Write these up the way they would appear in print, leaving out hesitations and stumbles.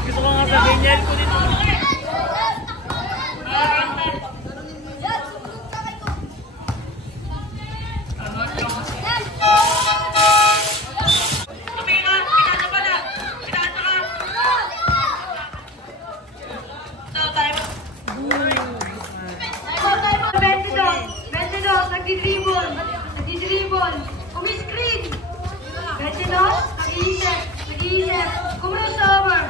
Gusto ko nga sabihin niya ko dito. Nagdi-dribble, umi-screen. 22, nag-iisip, kumrossover.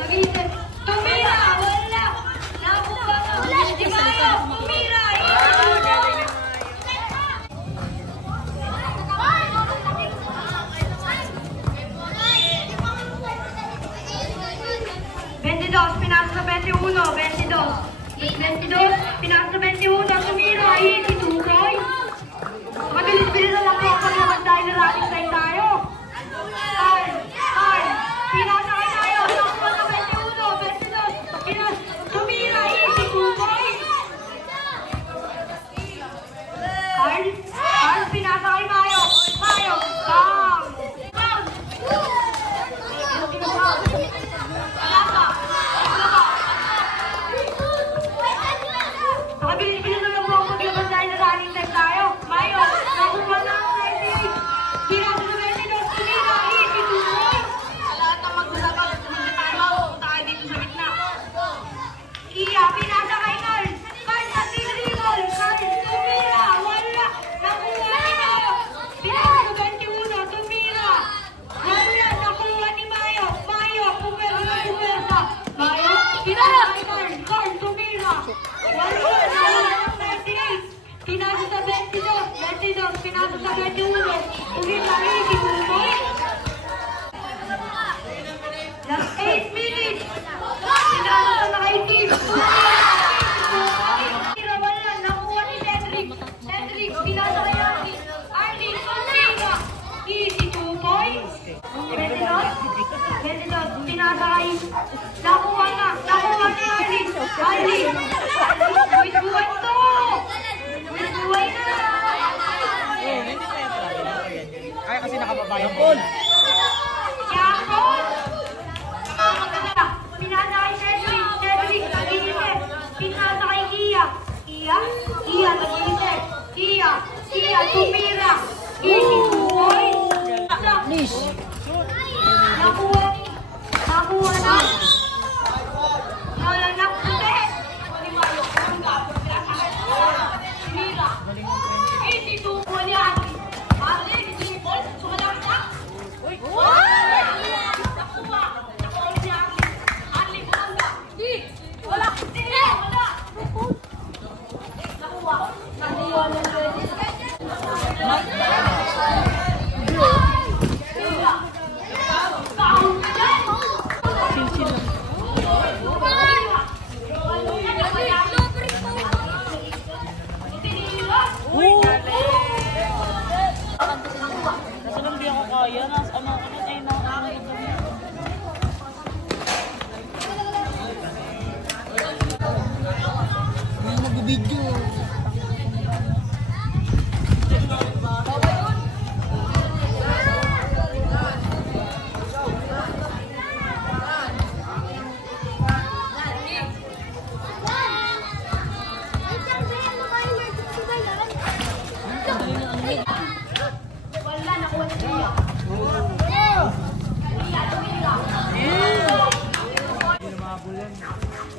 Nag-iisip, tumira, wala. Nakuha ka, di bayo, tumira. Pinasa sa 21, 22, pinasa sa 21, tumira, easy, 2 points. Mabilis-bilis na lang po ang paglaban dahil narating tayo tayo. Carl, pinasakay tayo. Nakuha sa 21, 22, tumira, easy, 2 points. Carl, pinasakay Mayo. Bang! Mabilis-bilis na lang po ang paglaban dahil narating tayo. Mayo, nakuha na ang 98. Pinasa sa 22, tumira, easy, 2 points. Lahat ng magsasagot, magsasagot, punta kayo dito sa gitna. Iya, pinasa kay Carl. Carl, nag-dribble. Carl, tumira, wala. Nakuha ni Mayo. Pinasa sa 21, tumira. Wala, nakuha ni Mayo. Mayo, puwersa. Mayo, pinasa kay Carl. Carl, tumira. Wala, nakuha ng 98. Pinasa sa 22, pinasa sa 21. Tumira, easy, 2 points. Last 8 minutes. Pinasa sa naka-18. Wala, nakuha ni Cedric. Cedric, pinasa kay Arlie. Arlie, tumira. Easy, 2 points. 22, pinasa kay... Nakuha ni Arlie. Arlie, buhay to. Buhay na. Ay, kasi nakababa yung ball. Yakon! Pinasa kay Cedric, nag-iisip. Pinasa kay Iya, nag-iisip. Iya, tumira. Easy, 2 points. Nakuha na. Wala na, puti. Tumira. Easy, 2 points yan. Arlie, dribble, sumalang na. Nakuha si Arlie. Arlie, bumangga. Wala. Nakuha na. Nasa lang di ako kaya. Ano ako na ay nag-video.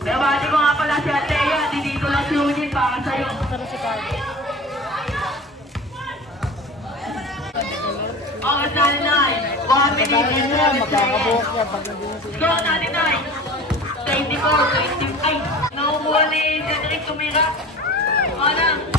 Kaya bati ko nga pala si Atea, dito lang si Eugene para sa'yo. na si Carlo. Okay, 99. 1 minute and 7 Magkakabuhok seconds. yan pag nandun si... Go, 99. 24, 20. Ay, nakukuha ni Cedric tumira. Ano?